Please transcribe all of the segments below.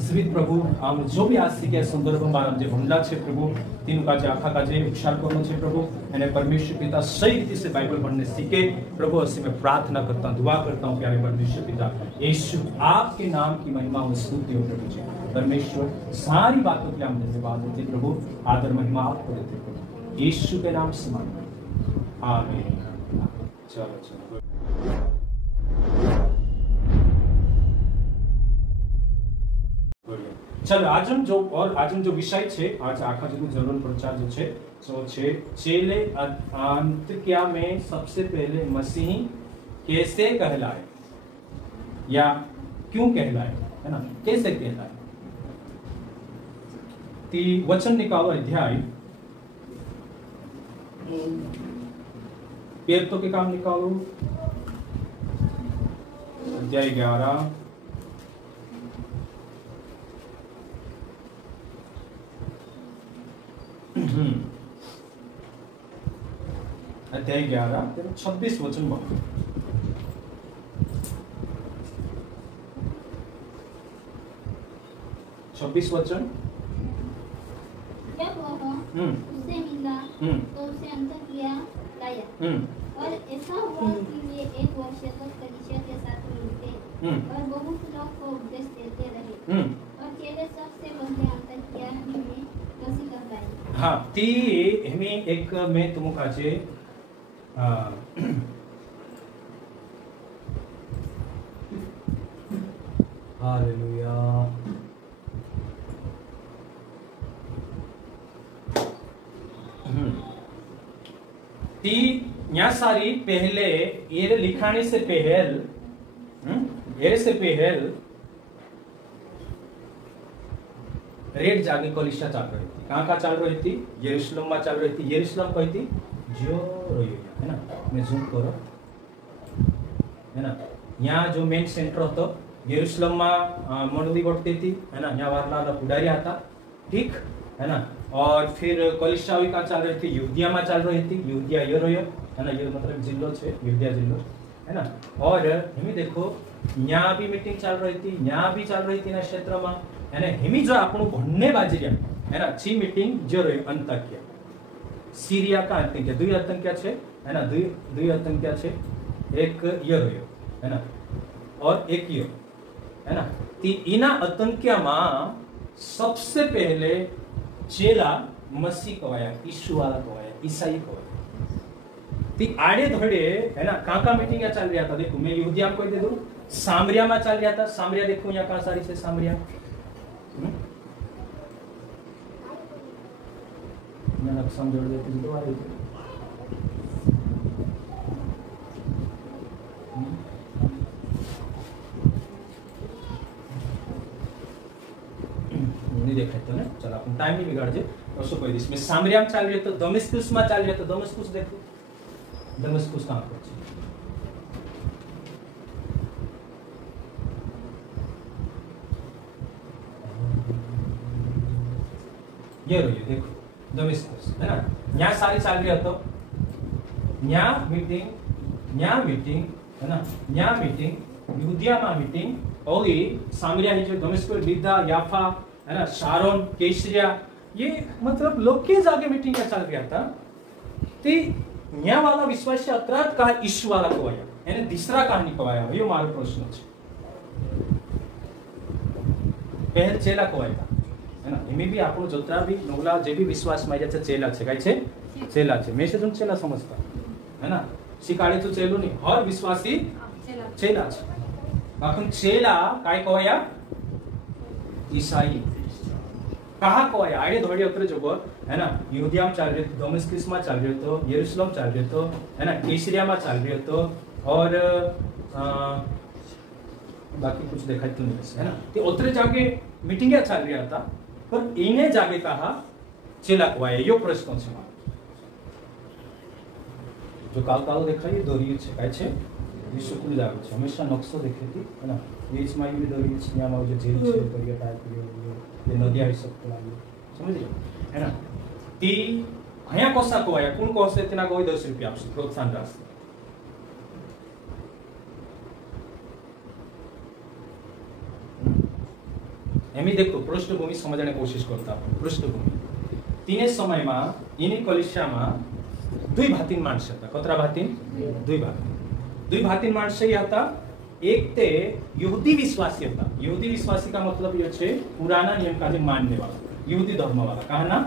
जीवित प्रभु हम जो भी आज सीखे संदर्भ में जो भूमला है प्रभु तीनों का आखा का उपचार करना है प्रभु मैंने परमेश्वर पिता सही रीति से बाइबल पढ़ने सीखे प्रभु असी मैं प्रार्थना करता हूँ दुआ करता हूँ प्यारे परमेश्वर पिता यीशु आपके नाम की महिमा और स्तुति हो प्रभु जी परमेश्वर सारी बातों के लिए हम धन्यवाद देते प्रभु आदर महिमा आपको देते प्रभु यीशु के नाम से मांगते आमीन। चलो चलो चलो आज हम जो विषय छे आज आखा जो जरूर प्रचार जो छे सो छे चेले अंत्यकाल में सबसे पहले मसीही कैसे कहलाए या क्यों कहलाए है ना कैसे कहलाए ती वचन निकालो अध्याय पेरतो के काम निकालो अध्याय 11 अध्याय 11 26 वचन में 26 वचन जब वह उससे मिला तो उसे अंतःक्रिया लाया और ऐसा हुआ कि वे 1 वर्ष तक कलीसिया के साथ मिलते और बहुत लोग को उपदेश देते रहे और चेले सबसे पहले अंतःक्रिया में मसीह कहलाए। हाँ ती हमें एक में तुम काजे हालेलुया ती यहाँ सारी पहले ये लिखाने से पहल रेड जागे कलिशा चल रही थी कहाँ चल रही थी यरूशलेम में चल रही थी यरूशलेम कही थी जो है ना मैं जूम करो है ना यहाँ जो मेन सेंटर होता यरूशलेम में मंडली बढ़ती थी है ना यहाँ वारला पुडारी आता ठीक है ना और फिर कलिशा भी कहाँ चल रही थी यहूदिया में चल रही थी यहूदिया ये रही है ना ये मतलब जिलो है यहूदिया जिलो है ना और हमें देखो यहाँ भी मीटिंग चल रही थी यहाँ भी चल रही थी ना क्षेत्र में है ना हमें जो આપણું બંને બાજરીયા है ना ची मीटिंग जो रही अंतक्या सीरिया का अंतक्या दुई अंतक्या छे है ना दुई अंतक्या छे एक ये रह्यो है ना और एक ये है ना ती इना अंतक्या में सबसे पहले चेला मसीह कवाया यीशु वाला कवाया ईसाई कवाया ती आड़े धड़े है ना कहाँ मीटिंग चल रहा था देखो मैं यहूदिया में कोई दे दूं सामरिया में चल रहा था सामरिया देखो यहाँ कहाँ सारी से सामरिया समझोड़ देती तो आ रही थी नहीं देखा तो ना चलो अपन टाइम नहीं बिगाड़ जे और सो कोई इसमें सामरिया में चल रही तो दमिश्कुस में चल रही तो दमिश्कुस देखो दमिश्कुस कहाँ पर ये रही देखो दमिश्कुस है ना यहाँ सारी चल रही तो यहाँ मीटिंग है ना यहाँ मीटिंग यहूदिया में मीटिंग और ये सामरिया ही जो दमिश्कुस लिद्दा याफा है ना शारोन कैसरिया ये मतलब लोग के जागे मीटिंग का चल रहा था ते यहाँ वाला विश्वास अतरात का ईशु वाला कवाया यानी दूसरा कहानी कवाया यो मारो प्रश्न है पहले चेला कवाया है ना इमे भी आपको जोतरा भी नोला जे भी विश्वास में जाचे चेला छे काय छे चेला छे मैं से तुम चेला समझता है ना शिकाळे तो चेलो नहीं हर विश्वासी चेला छे बाकी चेला काय कवाया ईसाई कहाँ कवाया आड़े धोड़े उतरे जो है ना यहूदिया में चल रहे तो दमिश्कुस में चल रहे तो यरूशलेम चल रहे तो है ना कैसरिया में चल रहे तो और बाकी कुछ देखा तो नहीं है ना तो उतरे जाके मीटिंग चल रहा था पर इन्हें जाके कहा चेला कवाया यो प्रश्न छे जो काल देखा ये दोरी छे काय छे ये शुक्ल जागे छे हमेशा नक्शो देखे थी है ना ये इसमें भी दोरी छे यहाँ में जो जेल छे करिया टाइप ये नदी आई सब लागे समझ लो है ना ती अहिया कोसा कवाया कोण कोसे तेना कोई 10 रुपया आपसे प्रोत्साहन राशि एमी देखो पृष्ठभूमि समझने कोशिश करता पृष्ठभूमि तीने समय में इनी कलिसिया में दुई भातीन माणस था कतरा भातीन दुई भातीन माणस ही था एक ते यहूदी विश्वासी था यहूदी विश्वासी का मतलब ये छे पुराना नियम का जो मानने वाला यहूदी धर्म वाला कहा ना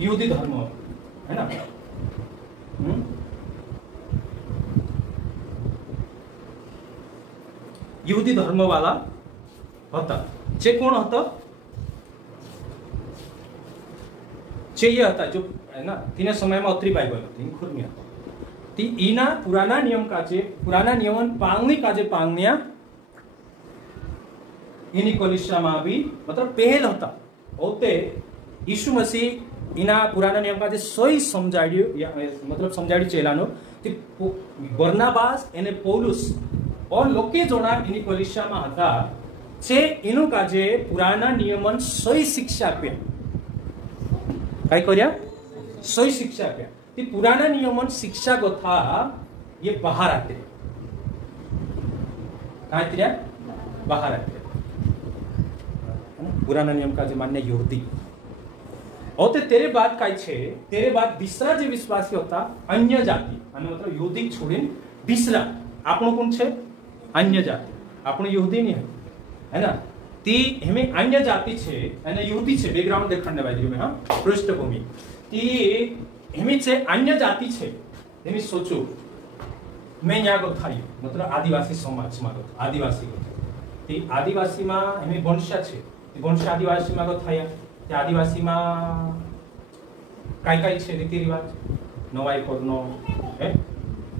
यहूदी धर्म है ना यहूदी धर्म वाला होता चे कोण होता चे ये होता जो है ना तीन समय में अत्री बाइबल होती खुरमी होता ती इना पुराना नियम पाळणी काजे पाळण्या इनी कलिसिया में भी मतलब पहल होता होते यीशु मसीह इना पुराना नियम का सोई समझाड़ियो या मतलब समझाड़ी चेलानो ती बरनाबास एने पौलुस और लोके जोड़ा इनी कलिसिया में हता छे इनु काजे पुराना नियमन सोई शिक्षा पे काय कर्या सोई शिक्षा पे ती पुराना नियमन शिक्षा को था ये बाहर आते काय बाहर आते पुराना नियम का जो मान्य यहूदी होते तेरे बाद काय छे तेरे बाद दूसरा जो विश्वासी होता अन्य जाति मतलब यहूदी छोड़ीन दूसरा आपनो कौन छे अन्य जाति आपनो यहूदी नहीं है ना ती हमें अन्य जाति छे અને यहूदी छे बैकग्राउंड देखने बाजू में हां पृष्ठभूमि ती हमें छे अन्य जाति छे हमें सोचो मैं यहाँ को थाई मतलब आदिवासी समाज में आदिवासी को ती आदिवासी में हमें वंशा छे वंश आदिवासी में को थाया ते आदिवासी में काय छे रीति रिवाज नवाई करनो है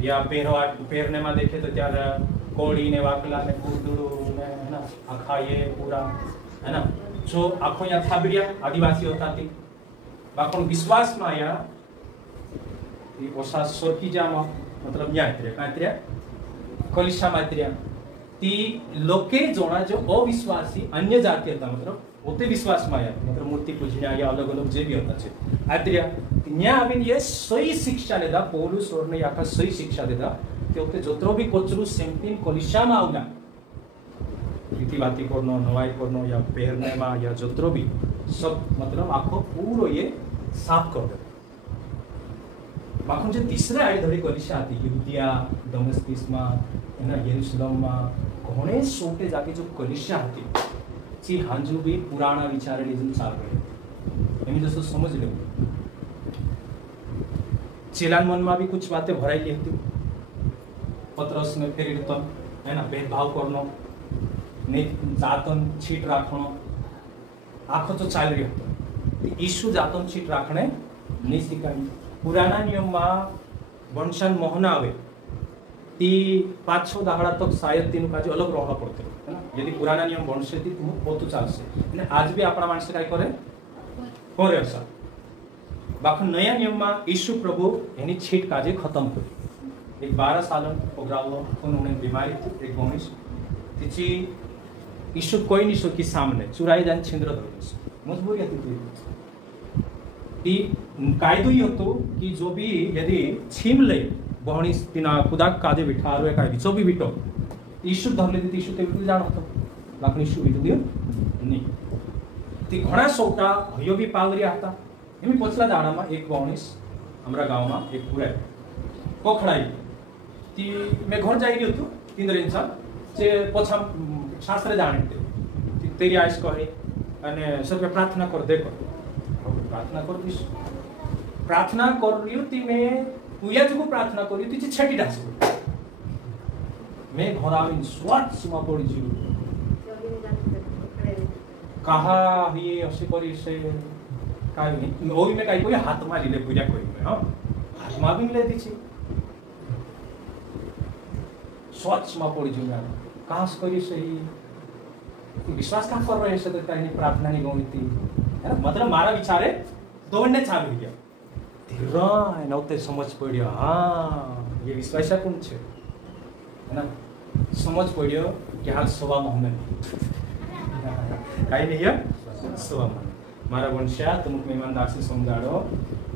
या पहरने में देखे तो त्यार कोड़ी ने वाकला ने कुर्दुडू ने है ना आखा ये पूरा है ना जो आखो यहाँ था बिड़िया आदिवासी होता थी बाकों विश्वास में आया ये ओसा सोरकी जामा मतलब यहाँ इतरे कहाँ इतरे कलिशा में इतरे ती लोके जोड़ा जो अविश्वासी अन्य जाति होता मतलब होते विश्वास में आया मतलब मूर्ति पूजनिया या अलग अलग जे भी होता छे आत्रिया यहाँ अभी ये सही शिक्षा लेदा पौलुस और ने याका सही शिक्षा देदा कि होते जोत्रो भी कोचरू सेम्पिन कलिशा में आउला रीतिवाती करनो नवाई करनो या पहरने में या जोत्रो भी सब मतलब आखो पूरो ये साफ कर दे बाखों जो तीसरे आए धड़ी कलिशा आती यहूदिया दमिश्क में है ना यरूशलेम में कोने सोटे जाके जो कलिशा आती ची हांजू भी पुराना विचारणिज्म चाल रहे एमी जैसे समझ लो चेलान मन में भी कुछ बातें भराई होती पत्रस में फेरी है ना भेदभाव करनो ने जातन छीट राखनो आखो तो चाल रही होता यीशु जातन छीट राखने नहीं सिखाई पुराना नियम में वंशन मोहना आवे ती 5-6 दाहड़ा तक शायद तीन का जो अलग रहना पड़ते है ना यदि पुराना नियम वंशे थी तुम बहुत चाल से ने आज भी अपना मानस काय करे ऐसा बाकी नया नियम में यीशु प्रभु यानी छीट काजे खत्म कर एक 12 सालन पोग्रावलो उन्होंने बीमारी थी एक बोनिस तिची यीशु कोई नहीं सो की सामने चुराई जान छिंद्र धरस मजबूरी थी ती कायदो ही होतो कि जो भी यदि छीम ले बहणी तिना कुदाक काजे बिठा आरो काय जो भी बिटो यीशु धरले ती यीशु ते बिटू जाण होतो बाकी यीशु बिटू दियो नहीं ती घणा सोटा हयो भी पावरिया હતા એમી પછલા દાડામાં એક બોણીસ हमरा गांव में एक पूरा कोखड़ाई ती मैं घर जाई गयो तो 3 दिन सा जे पछा शास्त्र जाने थे तेरी आइस कहे अने सब प्रार्थना कर देखो प्रार्थना कर दिस प्रार्थना कर रियो ती मैं पूया जो प्रार्थना करियो ती छेटी डास मैं घर आइन स्वाट सुमा पड़ी जी कहा ये असे करी से काय नहीं ओई में काय कोई हाथ मा लिले पूजा कोई में हां हाथ मा भी ले दीची स्वच्छ मा पड़ी जी मैं कास करी सही विश्वास का कर रहे से तो काही प्रार्थना नहीं गौती है ना मतलब मारा विचारे दौड़ने चालू गया धीरा नौते समझ पड़ियो हां ये विश्वास कोन छे है ना समझ पड़ियो कि हाल सवा महीना काही नहीं है सवा मारा वंशा तुमको ईमानदार से समझाड़ो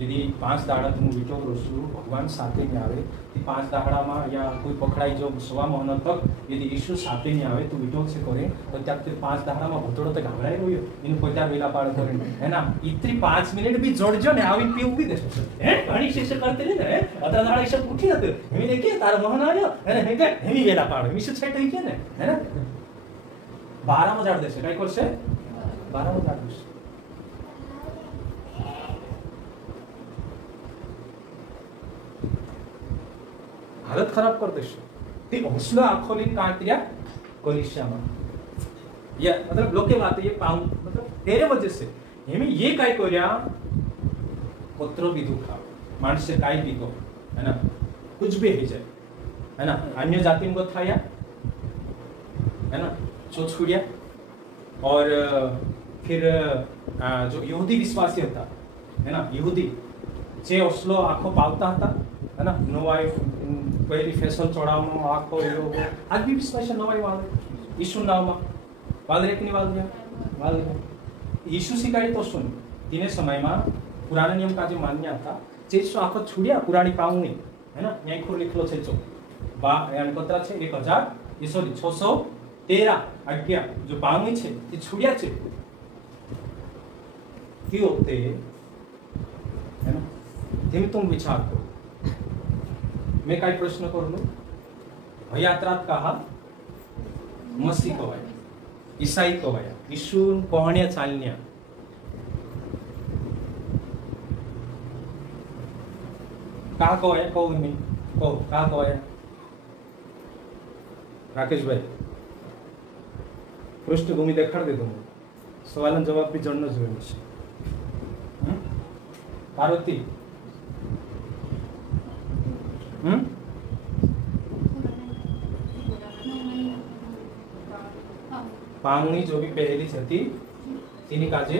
यदि 5 दाड़ा तुम विटो रोसु भगवान साथे में आवे ती 5 दाड़ा में या कोई पकड़ाई जो 1.5 महीना तक यदि यीशु साथे में आवे तो विटो से करे तो त्या 5 दाड़ा में भतोड़ो तो घबराई रह्यो इन कोइता वेला पाड़ करे है ना इतनी 5 मिनिट भी जोड़जो ने आविन पीऊ भी देसो हैं पानी शिष्य करते नहीं है अतरा दाड़ा इसे उठी जाते हेमी देखे तार मोहन आयो है ना हेके हेमी वेला पाड़ मिसे छैट है के ने है ना 12 में जाड़ देसे काय करसे 12 में जाड़ देसे हालत खराब कर देश ती हौसला आखोली कांतिया कोलिशा में या मतलब लोग के बात है ये पाऊं मतलब तेरे वजह से हमें ये काय कोरिया पत्रो भी दुखा मानस से काय भी को है ना कुछ भी हो जाए है ना अन्य जाति को था या है ना छुड़िया और फिर जो यहूदी विश्वासी होता है ना यहूदी जे ओस्लो आखो पावता था है ना नोवाई पहली फैसल चढ़ावनो आखो यो आज भी विश्वास नोवाई वाले यीशु नाम में वाले रे कि नहीं वाले यीशु सिकाई तो सुन तीने समय में पुराना नियम का जो मान्य था चेसो आखो छुड़िया पुरानी पाऊनी है ना यहीं खुर लिखलो छे चो बा यानी कतरा छे 1000 ये सॉरी 613 आज्ञा जो पाऊनी छे ये छुड़िया छे ती होते है ना तेम तुम विचार करो मैं काय प्रश्न करलो भयात्रात कहा मसीह कवाया ईसाई कवाया यीशु पहण्या चालण्या का कवाया कहो मैं कहो का कवाया राकेश भाई पृष्ठभूमि देखाड़ दे तुम सवाल जवाब भी जड़ना जरूरी है पार्वती पांगनी जो भी पहली थी तीनी काजे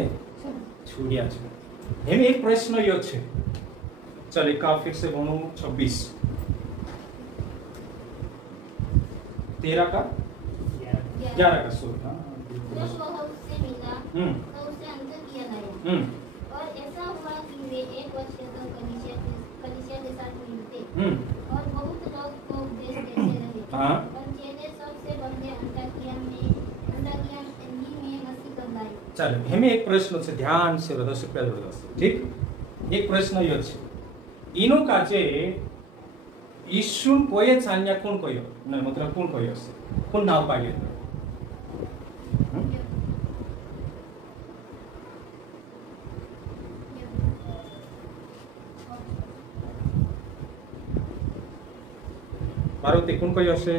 छुड़िया छे एम एक प्रश्न यो छे चल एक फिर से बोलूं 26 13 का 11 का सूर जब वह उससे मिला तो उसे अंदर किया लाया और ऐसा हुआ कि वे 1 वर्ष तक कलीसिया के साथ मिलते और बहुत लोग को उपदेश देते रहे और चेले सबसे बंदे अंताकिया में मसीह कब लाए। चलो हमें एक प्रश्न से ध्यान से दर्शक प्यारे दोस्त ठीक एक प्रश्न यो छे इनो काजे यीशु कोये चान्या कोण कोयो न मतलब कोण कोयो से कोण नाव पागे पार्वती कोण कोयो से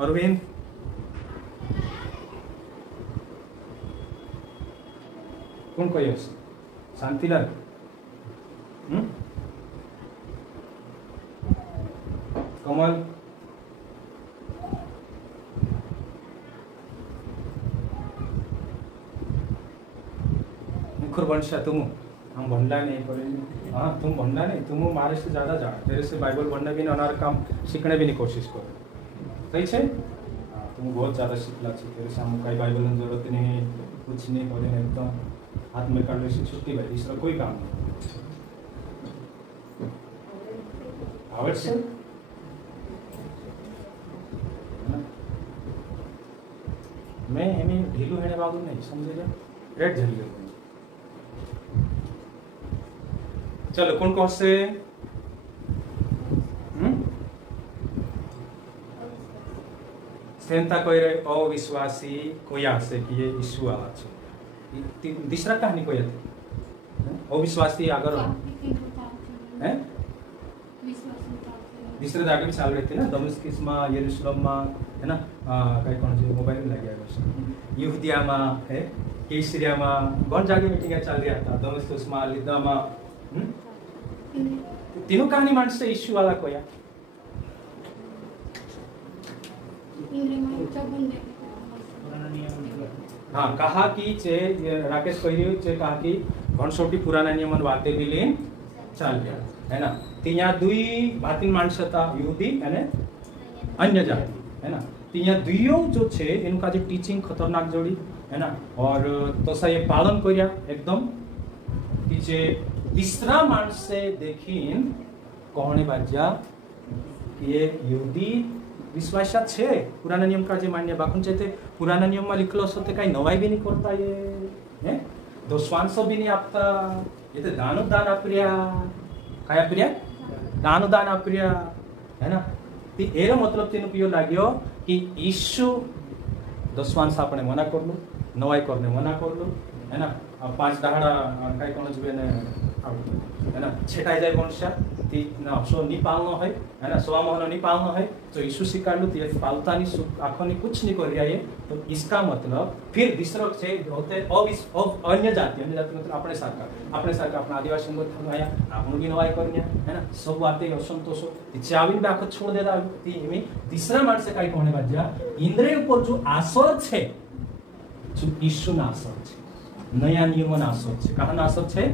अरविंद कोण कोयो से शांतिलाल कमल मुखर वंशा तुम हम भंडा नहीं करेंगे हाँ तुम भंडा नहीं तुम मारे से ज्यादा जान तेरे से बाइबल पढ़ने भी नहीं अनार काम सीखने भी नहीं कोशिश करो सही है हाँ तुम बहुत ज्यादा सीखला छे तेरे से हम कई बाइबल की जरूरत नहीं कुछ नहीं करे नहीं तो हाथ में काट से छुट्टी भाई दूसरा कोई काम नहीं आवश्यक मैं हमें ढीलू है बाबू नहीं समझेगा रेड झल गया चलो कौन कौन से सेंता कोई रे अविश्वासी कोई आसे कि ये यीशु आला छे दूसरा कहानी कोई है अविश्वासी अगर हैं दूसरे जगह भी चाल रहे थे ना दमिश्क में यरूशलेम में है ना कहीं कौन से मोबाइल में लगे यहूदिया में है कैसरिया में कौन जगह मीटिंग चल रहा था दमिश्क में लिद्दा में तीनों कहानी मानस से यीशु वाला कोया हाँ कहा कि चे राकेश कही कहा कि घनसोटी पुराना नियमन वाते विलीन चल गया है ना तिया दुई भातिन मानस था यहूदी यानी अन्य जाति है ना तिया दुइयों जो छे इनका जो टीचिंग खतरनाक जोड़ी है ना और तो सा ये पालन करिया एकदम कि जे तीसरा माणसे देखीन कोणे बाज्या ये यहूदी विश्वासात छे पुराना नियम का जे मान्य बाखून ते पुराना नियम में लिखलो असो ते काही नवाई भी नहीं करता ये दोस्वांसो भी नहीं आपता ये ते दान आप्रिया काय आप्रिया दान आप्रिया है ना ती एरो मतलब तेनु पियो लाग्यो कि यीशु दोस्वांस आपने मना करलो नवाई करने मना करलो है ना 5 दहाड़ा काय कोन जबे ने है ना छेटाई जाए मनुष्य ती ना सो नहीं पालनो है ना सोवा महनो नहीं पालनो है तो यीशु सिकालू ती पालता नहीं आखोनी कुछ नहीं कर रहा है तो इसका मतलब फिर दूसरा से होते अन्य जाति मतलब अपने सारखा अपना आदिवासी लोग आया आपनो की नवाई करनिया है ना सब बातें असंतोष ती चाविन बे आखो छोड़ देता ती हिमी तीसरा माणसे काय कोणे बाज्या इंद्रिय ऊपर जो आसर छे जो यीशु ना आसर छे नया नियम ना आसर छे कहां ना आसर छे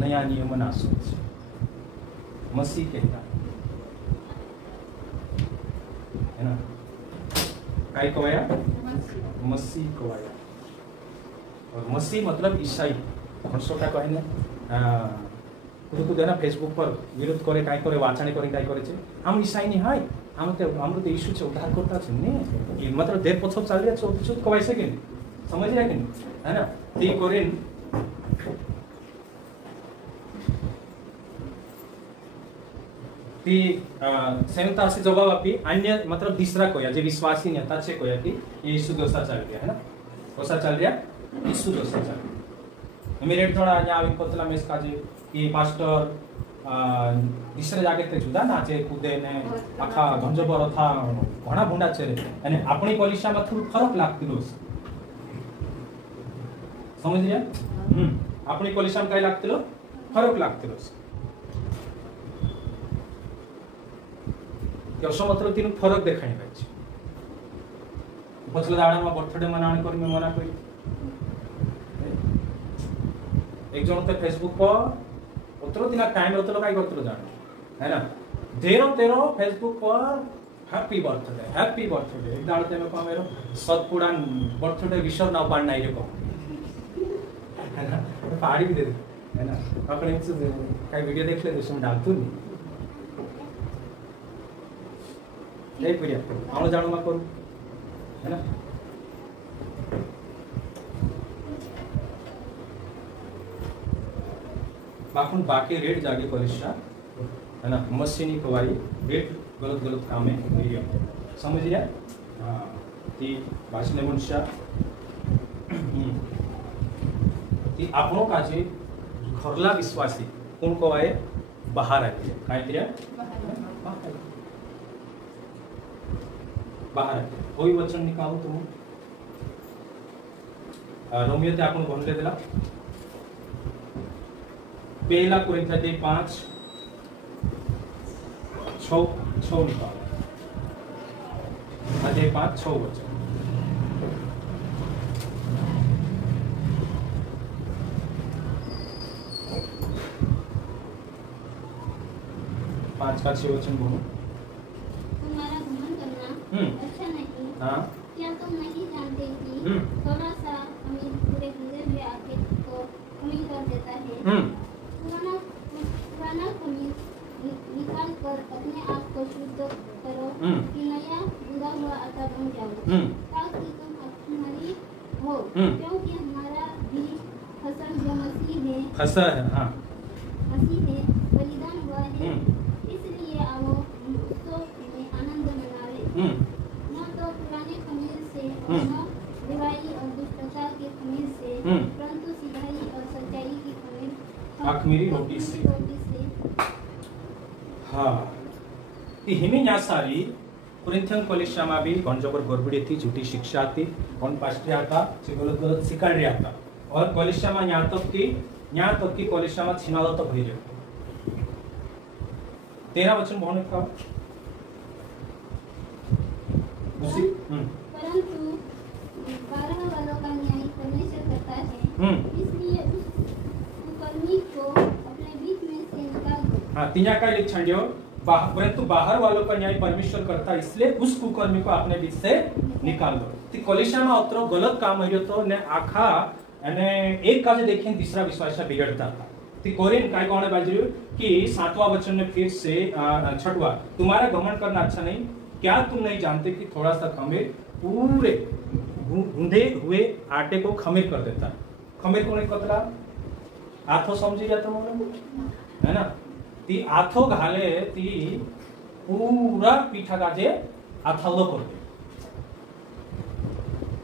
नया नियम ना आसर छे मसीह कहता है ना काय कवाया मसीह कवाया और मसीह मतलब ईसाई हर्षटा कहे ना खुद ना फेसबुक पर विरोध करे काय करे वाचने करे काय करे छे हम ईसाई नहीं हाय हम तो यीशु छे उद्धार करता छे ने मतलब देर पछो चल रिया छे तो कवाय सके समझ रहा कि है ना ती कोरिन ती संयुक्ता से जवाब आपी अन्य मतलब तीसरा कोया जे विश्वासी नेता छे कोया कि यीशु दोसा चल गया है ना दोसा चल गया यीशु दोसा चल गया मेरे थोड़ा या आविन पतला में इसका जे कि पास्टर तीसरे जागे ते जुदा नाचे कूदे ने आखा गंजो पर था घणा भुंडा छे रे અને આપણી પોલિસામાં થોડું ફરક લાગતું છે समझ रिया આપણી પોલિસામાં કઈ લાગતું ફરક લાગતું છે असो मतलब तीन फरक देखाणी पाहिजे पछला दाडाમાં बर्थडे मनावणी करी मना करी एक जण तो फेसबुक पर उतरो दिन टाइम उतरो काय करतलो जाण है ना तेरो फेसबुक पर हैप्पी बर्थडे एक दाड तेमे को मेरो सतपुडान बर्थडे विशर नाव पाड नाही रे को है ना पाडी भी दे है ना आपण काय वीडियो देखले दिसम डालतो नी नहीं पुरिया आउन जाणो मा करू है ना बाकुन बाकी रेड जागे परीक्षा है ना मशीनी कवाई रेड गलत काम है वीडियो समझ रिया हां ती भाषणे मनुष्य ती आपनो काजे घरला विश्वासी कोण कवाय बाहर आले काय तिया बाहर कोई वचन निकालो तुम रोमियो ते आपण बोलले दिला पहला कोरिन्थियों 5:6 निकालो अध्याय 5:6 वचन 5:6 वचन बोलो अच्छा नहीं हाँ क्या तुम नहीं जानते कि थोड़ा सा अमीर पूरे गुजर में आके तो अमीर कर देता है पुराना खमीर निकाल कर अपने आप को शुद्ध करो कि नया बुरा हुआ आटा बन जाओ ताकि तुम तुम्हारी हो क्योंकि हमारा भी फसल जो मसीह है मसीह है बलिदान हुआ है इसलिए आओ उत्सव में आनंद मनावे न तो पुराने खमीर से न बुराई और दुष्टता के खमीर से परंतु सिधाई और सच्चाई की खमीरी रोटी से हाँ ती हिमी न्यासारी कुरिन्थियन कलिसियामा भी गंजबर गड़बड़ी थी झूठी शिक्षा थी कौन पास्टर था गलत सिखाड़ रहा था और कलिसियामा यहाँ तक की कलिसियामा छिनालो तक हो जाए 13 वचन बहुत का परंतु 12 वालों का न्याय परमेश्वर करता है इसलिए उस कुकर्मी को अपने बीच में से निकाल दो हां तिया का लिख छंडियो परंतु बाहर वालों का न्याय परमेश्वर करता इसलिए उस कुकर्मी को अपने बीच से निकाल दो ती कलिसियामा अत्रो गलत काम हरियो तो ने आखा અને એક કાજે देखिए तीसरा विश्वास बिगड़ता था। तो कोरिन काय कहने बाजू कि 7वां वचन में फिर से 6वां, तुम्हारा घमंड करना अच्छा नहीं, क्या तुम नहीं जानते कि थोड़ा सा खमीर पूरे गूंधे हुए आटे को खमीर कर देता है। खमीर कोने करता आथो समझी जाता है ना, ती आथो घाले ती पूरा पीठा काजे आथालो कर दे।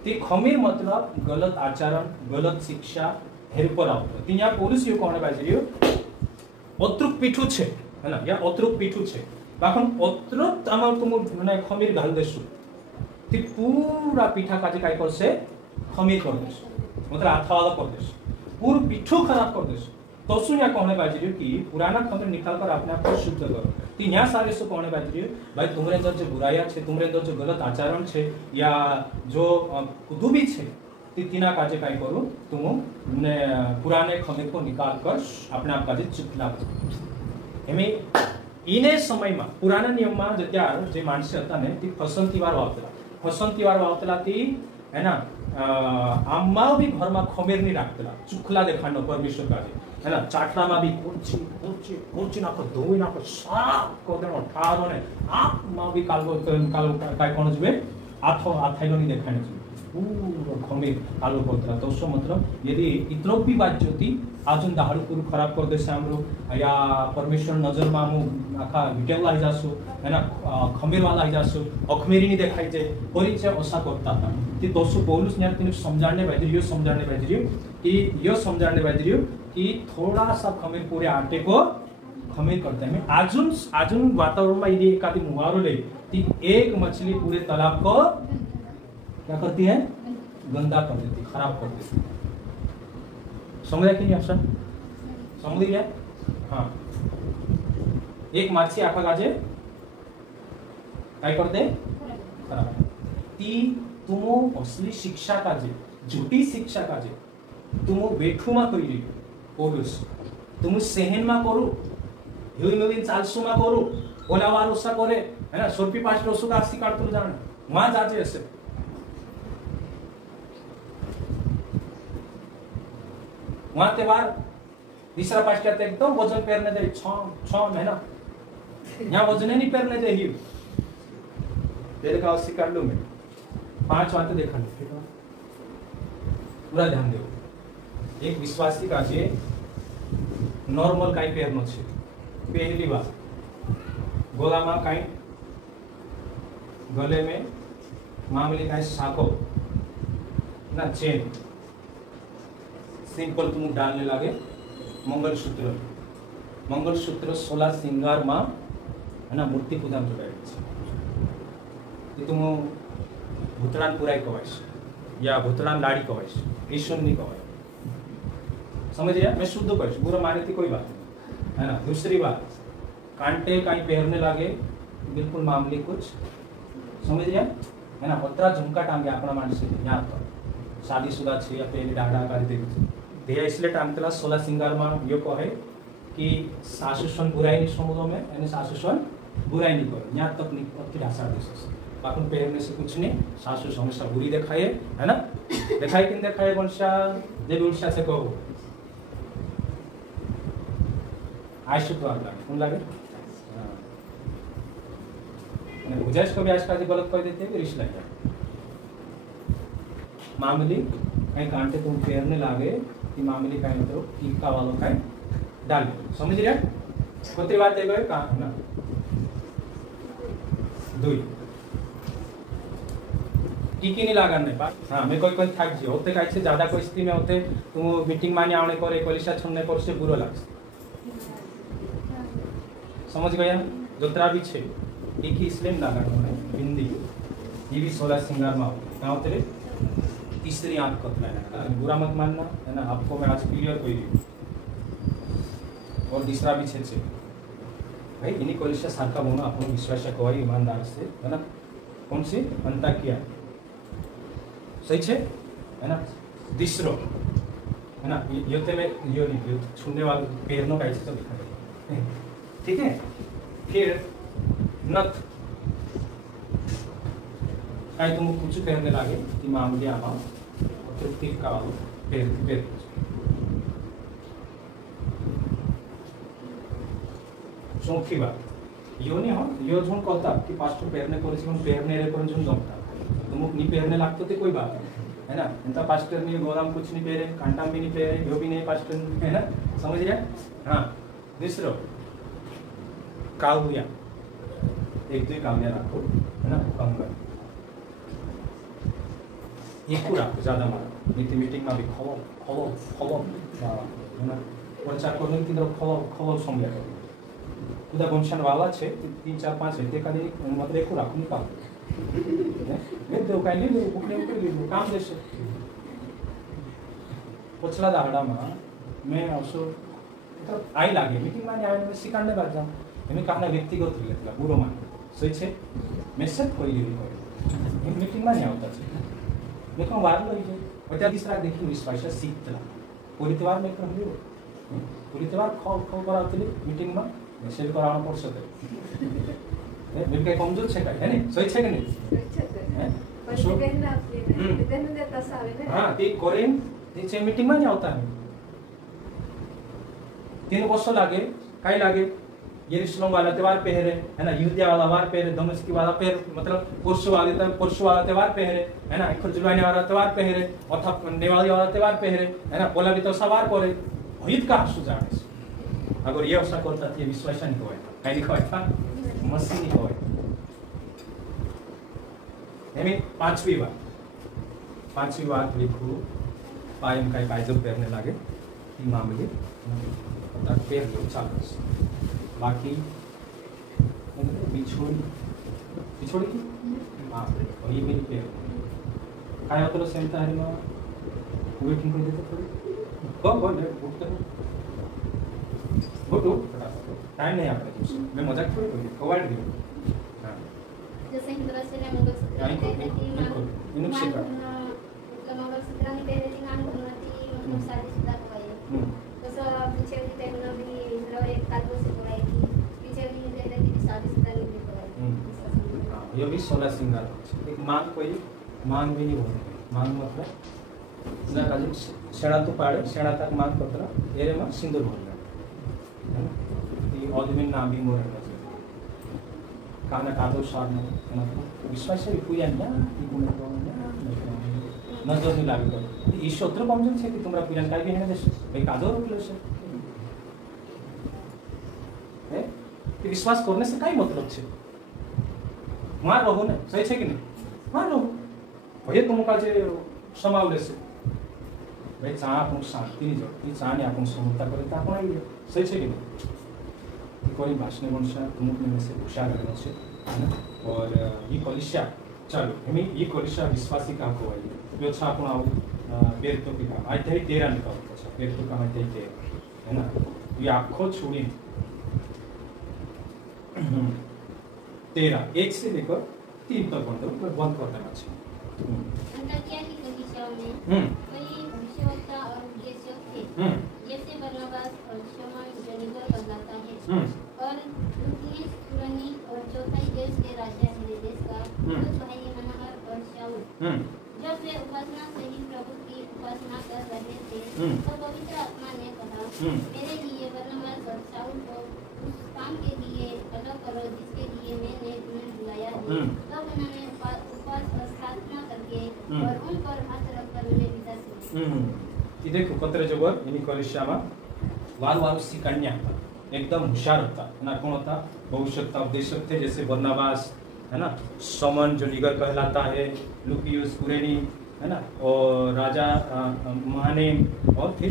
ती खमीर मतलब गलत आचरण, गलत शिक्षा हेर पर आवतो। ती या पोलीस यो कोने बाजरियो अतृक पीठू छे है ना, या अतृक पीठू छे बाखन अतृक आमार तुम माने खमीर घाल देसु ती पूरा पीठा काजे काय करसे खमीर कर देसु, मतलब आथावाला कर देसु, पूरा पीठू खराब कर देसु। तो सुन या कहने बाजरियो कि पुराना खमीर निकाल कर अपने आप को शुद्ध करो। तो यहाँ सारे सो कहने बाजरियो भाई तुम्हारे अंदर जो बुराइयां छे, तुम्हारे अंदर जो गलत आचरण छे या जो कुदुबी छे, तीना काजे काय करो तुम ने पुराने खमीर को निकाल कर अपने आप काजे चिकना करो। एमे इने समय में पुराना नियम में जत्यार जे माणसे हता ने ती फसंतीवार वावतला थी है ना, आम्मा भी घर में खमीर नहीं राखतेला, चुखला देखानो परमेश्वर काजे है ना, चाटला में भी कोची नाखो धोई नाखो साफ कर देनो ठारो ने आप में भी कालो काय कोन जबे आथो आथाइलो नहीं देखाने जबे पूरा खमीर कालो करतला। तो सो मतलब यदि इतनो भी बात जोती आजुन दाहडू पूरू खराब कर देसे हमरो या परमेश्वर नजर में हम आखा विटेला ही जासु है ना, खमीर वाला ही जासु, अखमेरी नहीं देखाई जे परिचय असा करता था। ती दोसो पौलुस ने तिने समझाने बाजरियो कि थोड़ा सा खमीर पूरे आटे को खमीर करते हैं। आजुन वातावरण में यदि एकादी मुहारो ले ती एक मछली पूरे तालाब को क्या करती है, गंदा कर देती, खराब कर देती। समझा कि नहीं आप सब समझ गया? हाँ, एक माछी आखा काजे काय करते खराब। ती तुमो असली शिक्षा काजे, झूठी शिक्षा काजे तुमो बेठू मा करी रही पौलुस, तुम सेहन मा करू, हिउमिलिन चालसु मा करू, ओलावार ओसा करे है ना, सोरपी पाच रोसु का आस्ती काढतो जाण मा जाजे असे। वहां तेवार तीसरा पास्टर एकदम वजन पेरने दे छम है ना, यहाँ वजन नहीं पेरने दे ही तेरे का अस्सी काट लो मैं 5 बातें देखा पूरा ध्यान दो। एक विश्वासी का जे नॉर्मल काई पेरनो छे, पहली बात गोला में काई गले में मामूली काई साको ना चेन सिंपल तुम डालने लगे। मंगलसूत्र 16 श्रृंगार में है ना, मूर्ति पूजा में जोड़ाई छे। तुम भूतड़ान पुराई कहवाइश या भूतड़ान लाड़ी कहवाइश, ईश्वर नहीं कहवाय। समझ रहे? मैं शुद्ध कहीश, बुरा माने थी कोई बात नहीं है ना। दूसरी बात कांटे कहीं पहनने लगे बिल्कुल मामूली कुछ, समझ रहे है ना। पत्रा झुमका टांगे अपना मानस यहाँ तो शादीशुदा छे या पहले डाढ़ा कर दे इसलिए टांगतेला 16 श्रृंगार में यो कहे कि सासुसन बुराई नहीं समुद्र में यानी सासुसन बुराई नहीं करो, यहाँ तक नहीं अति ढासा देश बाकी पहनने से कुछ नहीं। सासु हमेशा बुरी दिखाए है ना, दिखाए कि दिखाए वंशा जब उनसा से कहो आयुष्य तो लगे कौन लगे गुजारिश को भी आज का गलत कर देते हैं रिश्ता लग जाए। मामूली कहीं कांटे तुम पहनने लगे कि मामूली कहीं तो टीका वालों कहीं डाल दो, समझ रहे? कोई बात है कहाँ ना दुई टीकी नहीं लगा नहीं बात। हाँ मैं कोई थक जी होते कहीं ज्यादा कोई स्थिति में होते तुम मीटिंग माने आने करे कोलिशा छोड़ने पर से बुरो लगे, समझ गया? जोतरा भी छे टीकी इसलिए लगा बिंदी ये भी 16 श्रृंगार में कहाँ होते रे तीसरी आंख कतला है, बुरा मत मानना है ना। आपको मैं आज क्लियर कर दी। और तीसरा भी छे भाई इन्हीं कोलिशा सारखा बोना अपने विश्वास कवाई ईमानदार से है ना। कौन सी अंता किया सही छे है ना। तीसरो है ना योते में यो नहीं यो छूने वाले पैरनो का ऐसे तो दिखा दे, ठीक है। फिर नथ कहीं तुम कुछ पहनने लगे कि मामूली आमा तृप्ति का वालों पेर चौथी बात यो नहीं हो यो जो कहता कि पास्टर पेरने को पेरने रे पर जो जमता तुम नहीं पेरने लगते तो कोई बात नहीं है ना इनका पास्टर नहीं गोदाम कुछ नहीं पेरे कांटाम भी नहीं पेरे यो भी नहीं पास्टर है ना समझ रहे हाँ दूसरो काव्या एक दो काव्या रखो है ना कहूँगा एक रखो ज़्यादा मारा नीति मीटिंग में भी खलो है ना प्रचार करने की तरफ खलो समझा करो खुदा बंशन वाला छे 3 4 5 रहते खाली मतलब एक रखो नहीं काम ले दो कहीं ले लो बुकने ऊपर ले लो काम जैसे पछला दाड़ा में मैं अवसर तो आई लागे मीटिंग में आया मैं सिखाने बात जाऊँ मैं कहना व्यक्तिगत रिलेट बुरो मान सही छे मैसेज कोई नहीं मीटिंग में नहीं आता छे मैं कहूँ वार लई जाए और त्या तीसरा देखी विश्वास सीखला परिवार में कर लियो परिवार खौ कराते मीटिंग में मैसेज कराना पड़ सके मैं कहीं कमजोर छे है नहीं सही छे कि नहीं हाँ ते करें ते मीटिंग में नहीं आता है 3 वर्ष लागे काई लागे यरूशलेम वाला त्योहार पहरे है ना यहूदिया वाला वार पहरे दमिश्क वाला पहरे मतलब पुरुष वाला त्योहार पहरे है ना जुलवानी वाला त्योहार पहरे अथवा नेवाली वाला त्योहार पहरे है ना बोला भी तो सवार करे हित का सुझाव अगर ये ऐसा करता तो ये विश्वास नहीं होए कहीं लिखा था मसीह नहीं होए हमें पांचवी बात लिखो पायम का पायजब पहनने लगे तीन मामले तक पैर लो चालू बाकी बिछोड़ी की हाँ और ये मेरी पैर खाया तो सेंटा है ना वेटिंग कर देते थोड़ी बहुत बुक करो बुक टाइम नहीं आपका मैं मजाक थोड़ी करूँ कवाड़ दियो जैसे हिंदुरा से ने मंगल सूत्र कहते थी इनको सिखा मतलब मंगल सूत्र ने पहले दिन आन करती मतलब शादीशुदा हुआ तो सब पीछे भी तैमना भी मतलब एक कागज से बोलाई थी पीछे भी कहते थी शादीशुदा नहीं बोलाई ये भी 16 सिंगार एक मांग भी नहीं बोलते मांग मतलब ना काजी शेणा तो पाड़े शेणा तक मांग पत्र एरे में सिंदूर बोलना है ना ये आदमी नाम भी मोर है काना कादो सारना है ना विश्वास से कोई अन्य नजर नहीं लागू कर ये शत्रु कमजोर छे कि तुमरा पुरान काय भी है देश भाई कादो रोकलो से है कि विश्वास करने से काय मतलब छे वहां रहो ना सही छे कि नहीं वहां रहो भय तुमका जे समावले से भाई चा आपण शांति नहीं जोड़ती चा ने आपण समता करे त आपण आई सही छे कि नहीं कोई भाषण वंशा तुमक में से होशियार रहना छे है ना और ये कलिशा चलो हमें ये कलिशा विश्वासी का को आई जो छा आपण आउ बेरतो की काम अध्याय 13 निकालो अच्छा बेरतो का अध्याय 13 है ना ये आखो छोड़ी 13 1 से लेकर 3 तक बंद कर देना चाहिए अंताकिया की कलीसियाओं में कई भविष्यवक्ता और उपदेशक थे जैसे बरनबास और शमौन जो निगर कहलाता है और लूकियस कुरनी और चौथाई देश के राजा हेरोदेस का भाई मनोहर और शाऊल जब वे उपासना सहित प्रभु की उपासना कर रहे थे तो पवित्र आत्मा ने कहा मेरे लिए बरनबास और शाऊल को उस काम के लिए अलग करो जिसके लिए मैंने उन्हें बुलाया है तब उन्होंने उपवास और प्रार्थना करके और उन पर हाथ रखकर उन्हें विदा किया ये देखो कतरे जोगर इन्हीं कलिसियामा वार सिकन्या एकदम होशियार होता ना कौन होता भविष्यवक्ता उपदेशक थे जैसे बरनबास है ना समन जो निगर कहलाता है लूकियुस कुरेनी है ना और राजा महानेम और फिर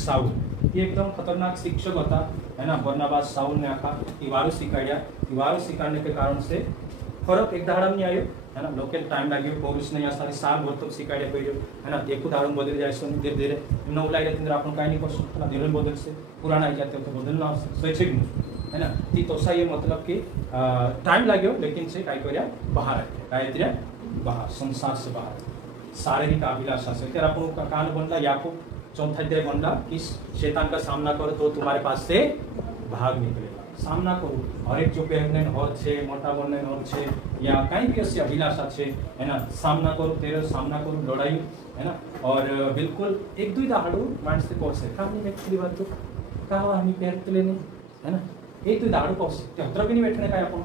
साउल ये एकदम खतरनाक शिक्षक होता है ना बरनबास साउल ने आखा तिवारो सिखाने के कारण से फरक एक दाड़ा नहीं आयो है ना लोकल टाइम लगे पौरुष नहीं आसानी साल भर तक सिखाड़े पड़ो है ना एक दाड़ा बदल जाए धीरे धीरे नव लागे तीन अपन कहीं नहीं कर सकते धीरे बदल से पुराना आई जाते तो बदलना स्वैच्छिक है ना ती तोसा ये मतलब कि टाइम लगे लेकिन से कहीं कर बाहर आए बाहर संसार से बाहर शारीरिक अभिलाषा से तेरा अपन का कान बनला याकूब चौथा अध्याय बनला कि शैतान का सामना करो तो तुम्हारे पास से भाग निकलेगा सामना करूँ हरेक जो प्रेग्नेंट होत छे मोटा बनने होत छे या कहीं भी ऐसी अभिलाषा छे है ना सामना करूँ तेरे सामना करूँ लड़ाई है ना और बिल्कुल एक दुई दाड़ू माणसे कौसे का मी व्यक्ति बात तो का आम्ही पेरतले नाही है ना एक दुई दाड़ू कौसे ते हत्र भी नहीं बैठने का अपन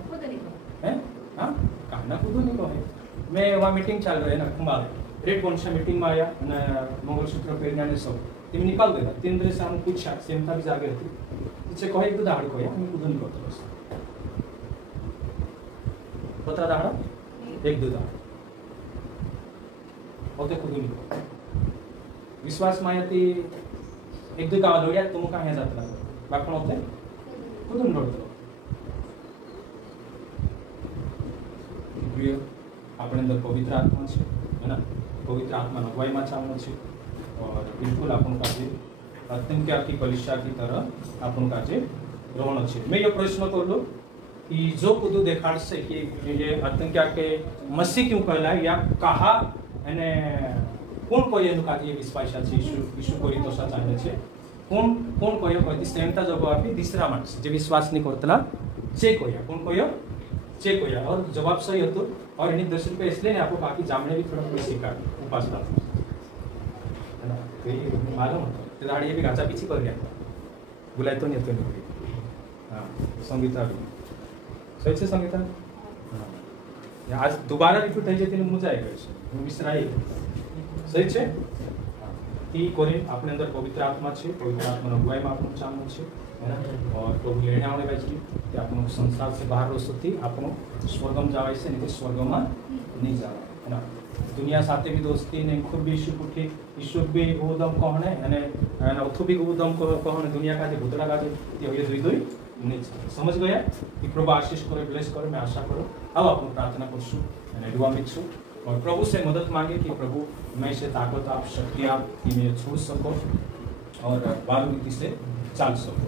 हैं हां काना कुदू नहीं कहे मैं वहाँ मीटिंग चाल रही है ना कुंभार रेड कौन सा मीटिंग में आया मंगलसूत्र पेरने सब तेम निकाल देगा 3 दिन से हम पूछा सेमता भी जागे रहती तिचे कहे एक दो दाड़ कहे हम कुदू नहीं करतो बस पता दाड़ एक दो दाड़ होते कुदू नहीं विश्वास मायाती एक दो गाव लोया तुम का हे जातला बापण होते कुदून लोडतो अपने अंदर पवित्र आत्मा है ना पवित्र आत्मा अगुवाई में चाहना है और बिल्कुल अपन का अत्यंत की कलिशा की तरह अपन का रहना चाहिए। मैं ये प्रश्न कर लूँ कि जो कुदू देखाड़ से कि ये अत्यंत के मसीह क्यों कहलाए या कहा यानी कौन कोई ये विश्वास यीशु कोई तो सा चाहने छे कौन कोई कहती सेमता जब आपी तीसरा माणस जे विश्वास नहीं करतला चे कोया कौन कोयो चे कोया और जवाब सही હતો और इन्हीं दर्शन पे इसलिए आपको बाकी जामने भी थोड़ा कोई सीखा उपासना है ना मालूम होता ते दाड़ी भी गाचा पीछे कर गया बुलाए तो नहीं हाँ संगीता भी सही से संगीता हाँ आज दोबारा रिपीट થઈ જતી ને મજા આવી ગઈ છે હું વિસરાઈ સહી છે ती कोरी अपने अंदर पवित्र आत्मा छे पवित्र आत्मा अगुवाई में आपन चाहना छे है ना और प्रभु लेने आने बाजी कि आपन संसार से बाहर रह सकती आपन स्वर्गम जावे से नहीं स्वर्ग में नहीं जावे है ना दुनिया साथे भी दोस्ती ने खुद भी ईश्वर भी गोदम कहने है ना उथु भी गोदम कहने दुनिया का जे भूतड़ा का जे ये दुई नहीं समझ गया कि प्रभु आशीष करे ब्लेस करे मैं आशा करो अब अपन प्रार्थना करसु અને दुआ मिलसु और प्रभु से मदद मांगे कि प्रभु मैं से ताकत आप शक्ति आप कि मैं छू सको और बाल नीति से चाल सको।